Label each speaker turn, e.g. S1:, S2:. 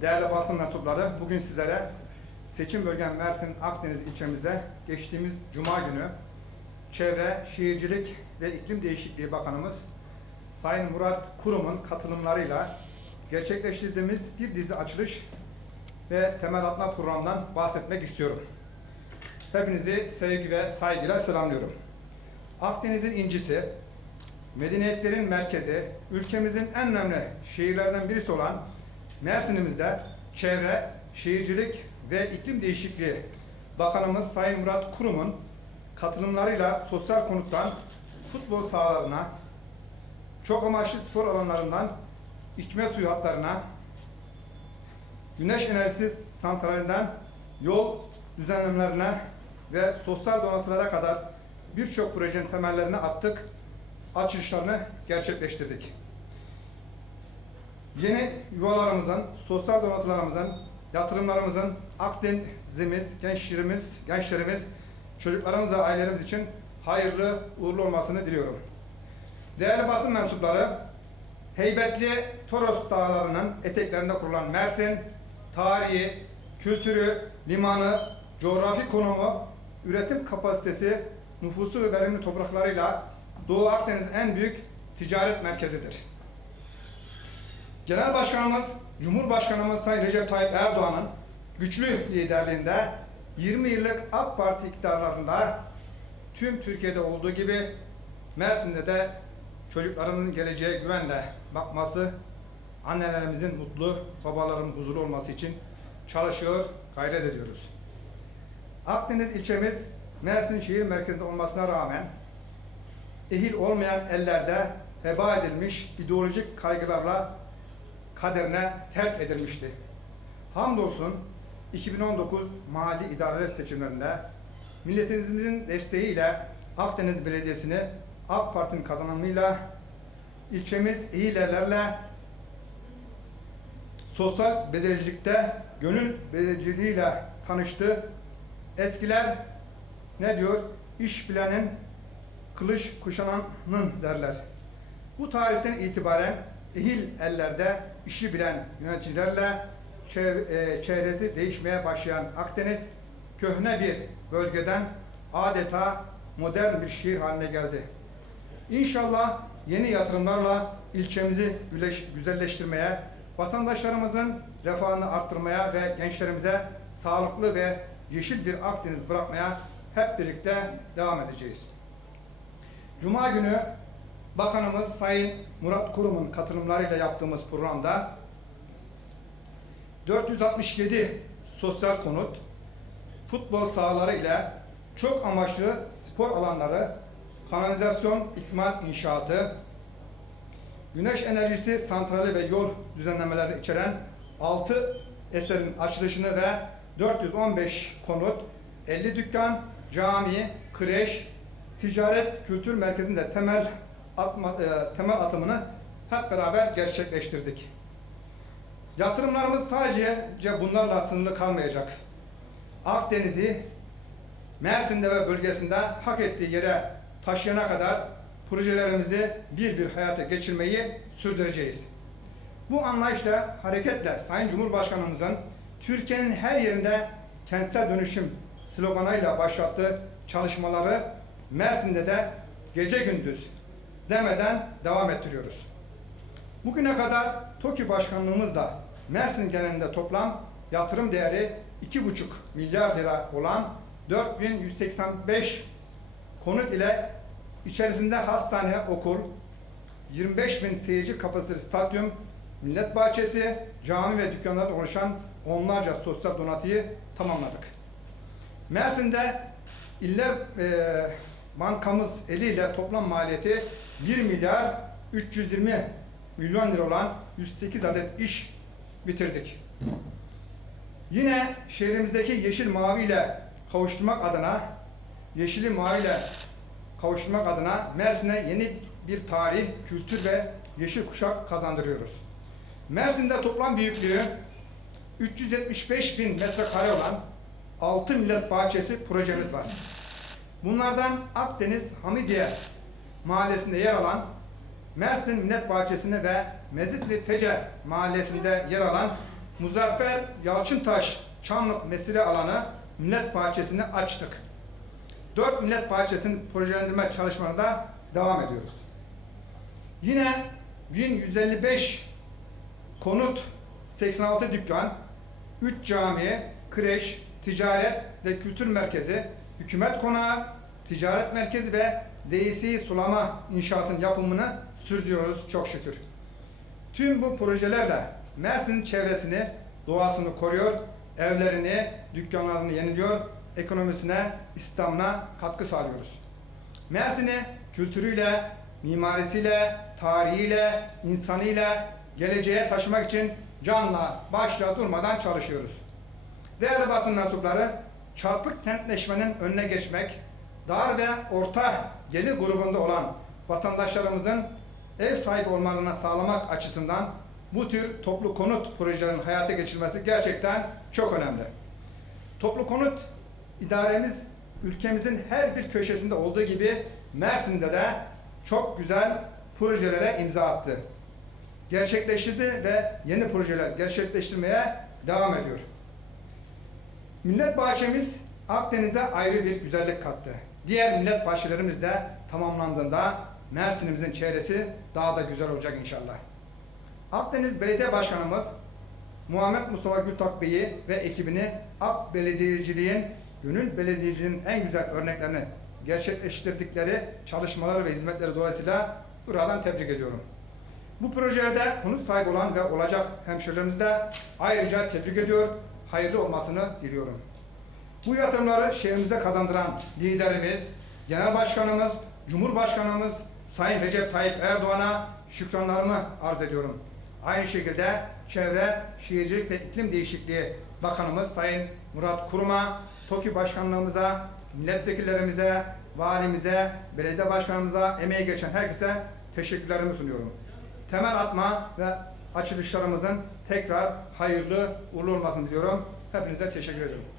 S1: değerli basın mensupları, bugün sizlere seçim bölgem Mersin Akdeniz ilçemize geçtiğimiz Cuma günü Çevre, Şehircilik ve İklim Değişikliği Bakanımız Sayın Murat Kurum'un katılımlarıyla gerçekleştirdiğimiz bir dizi açılış ve temel atma programından bahsetmek istiyorum. Hepinizi sevgi ve saygıyla selamlıyorum. Akdeniz'in incisi, medeniyetlerin merkezi, ülkemizin en önemli şehirlerden birisi olan Mersin'imizde Çevre, Şehircilik ve İklim Değişikliği Bakanımız Sayın Murat Kurum'un katılımlarıyla sosyal konuttan futbol sahalarına, çok amaçlı spor alanlarından içme suyu hatlarına, güneş enerjisi santralinden yol düzenlemelerine ve sosyal donatılara kadar birçok projenin temellerini attık, açılışlarını gerçekleştirdik. Yeni yuvalarımızın, sosyal donatılarımızın, yatırımlarımızın Akdeniz'imiz, gençlerimiz, gençlerimiz, çocuklarımız ve ailelerimiz için hayırlı, uğurlu olmasını diliyorum. Değerli basın mensupları, heybetli Toros Dağları'nın eteklerinde kurulan Mersin, tarihi, kültürü, limanı, coğrafi konumu, üretim kapasitesi, nüfusu ve verimli topraklarıyla Doğu Akdeniz en büyük ticaret merkezidir. Genel Başkanımız, Cumhurbaşkanımız Sayın Recep Tayyip Erdoğan'ın güçlü liderliğinde 20 yıllık AK Parti iktidarlarında tüm Türkiye'de olduğu gibi Mersin'de de çocuklarımızın geleceğe güvenle bakması, annelerimizin mutlu, babaların huzurlu olması için çalışıyor, gayret ediyoruz. Akdeniz ilçemiz Mersin şehir merkezinde olmasına rağmen ehil olmayan ellerde heba edilmiş ideolojik kaygılarla kaderine terk edilmişti. Hamdolsun 2019 mahalli idareler seçimlerinde milletimizin desteğiyle Akdeniz Belediyesi'ni AK Parti'nin kazanımıyla ilçemiz iyi ilerlerle sosyal belediyecilikte gönül belediyeciliğiyle tanıştı. Eskiler ne diyor? İş bilenin kılıç kuşananın derler. Bu tarihten itibaren ehil ellerde işi bilen yöneticilerle çev- e, çevresi değişmeye başlayan Akdeniz köhne bir bölgeden adeta modern bir şehir haline geldi. İnşallah yeni yatırımlarla ilçemizi güzelleştirmeye, vatandaşlarımızın refahını arttırmaya ve gençlerimize sağlıklı ve yeşil bir Akdeniz bırakmaya hep birlikte devam edeceğiz. Cuma günü Bakanımız Sayın Murat Kurum'un katılımlarıyla yaptığımız programda 467 sosyal konut, futbol sahaları ile çok amaçlı spor alanları, kanalizasyon ikmal inşaatı, güneş enerjisi santrali ve yol düzenlemeleri içeren 6 eserin açılışını ve 415 konut, 50 dükkan, cami, kreş, ticaret kültür merkezinde temel temel atımını hep beraber gerçekleştirdik. Yatırımlarımız sadece bunlarla sınırlı kalmayacak. Akdeniz'i Mersin'de ve bölgesinde hak ettiği yere taşıyana kadar projelerimizi bir bir hayata geçirmeyi sürdüreceğiz. Bu anlayışla hareketle Sayın Cumhurbaşkanımızın Türkiye'nin her yerinde kentsel dönüşüm sloganıyla başlattığı çalışmaları Mersin'de de gece gündüz demeden devam ettiriyoruz. Bugüne kadar TOKİ Başkanlığımızda Mersin genelinde toplam yatırım değeri 2,5 milyar lira olan 4185 konut ile içerisinde hastane, okul, 25 bin seyirci kapasiteli stadyum, millet bahçesi, cami ve dükkanlardan oluşan onlarca sosyal donatıyı tamamladık. Mersin'de iller e, bankamız eliyle toplam maliyeti 1 milyar 320 milyon lira olan 108 adet iş bitirdik. Yine şehrimizdeki yeşil mavi ile kavuşturmak adına yeşili mavi ile kavuşturmak adına Mersin'e yeni bir tarih, kültür ve yeşil kuşak kazandırıyoruz. Mersin'de toplam büyüklüğü 375 bin metrekare olan 6 millet bahçesi projemiz var. Bunlardan Akdeniz Hamidiye mahallesinde yer alan Mersin Millet Bahçesi'nde ve Mezitli Tece mahallesinde yer alan Muzaffer Yalçıntaş Çamlık Mesire Alanı Millet Bahçesi'ni açtık. 4 millet bahçesinin projelendirme çalışmalarında devam ediyoruz. Yine 1155 konut, 86 dükkan, 3 cami, kreş, ticaret ve kültür merkezi, hükümet konağı, ticaret merkezi ve DSİ sulama inşaatın yapımını sürdürüyoruz çok şükür. Tüm bu projelerle Mersin'in çevresini, doğasını koruyor, evlerini, dükkanlarını yeniliyor, ekonomisine, İslam'ına katkı sağlıyoruz. Mersin'i kültürüyle, mimarisiyle, tarihiyle, insanıyla geleceğe taşımak için canla, başla durmadan çalışıyoruz. Değerli basın mensupları, çarpık kentleşmenin önüne geçmek, dar ve orta gelir grubunda olan vatandaşlarımızın ev sahibi olmalarına sağlamak açısından bu tür toplu konut projelerinin hayata geçirilmesi gerçekten çok önemli. Toplu konut idaremiz ülkemizin her bir köşesinde olduğu gibi Mersin'de de çok güzel projelere imza attı. Gerçekleştirdi ve yeni projeler gerçekleştirmeye devam ediyor. Millet bahçemiz Akdeniz'e ayrı bir güzellik kattı. Diğer millet bahçelerimiz de tamamlandığında Mersin'imizin çehresi daha da güzel olacak inşallah. Akdeniz Belediye Başkanımız Muhammed Mustafa Gültak Bey'i ve ekibini Ak Belediyeciliğin, Gönül Belediyeciliğinin en güzel örneklerini gerçekleştirdikleri çalışmaları ve hizmetleri dolayısıyla buradan tebrik ediyorum. Bu projelerde konut sahibi olan ve olacak hemşehrilerimizi de ayrıca tebrik ediyor, hayırlı olmasını diliyorum. Bu yatırımları şehrimize kazandıran liderimiz, Genel Başkanımız, Cumhurbaşkanımız Sayın Recep Tayyip Erdoğan'a şükranlarımı arz ediyorum. Aynı şekilde Çevre, Şehircilik ve İklim Değişikliği Bakanımız Sayın Murat Kurum'a, TOKİ Başkanlığımıza, milletvekillerimize, valimize, belediye başkanımıza, emeği geçen herkese teşekkürlerimi sunuyorum. Temel atma ve açılışlarımızın tekrar hayırlı uğurlu olmasını diliyorum. Hepinize teşekkür ederim.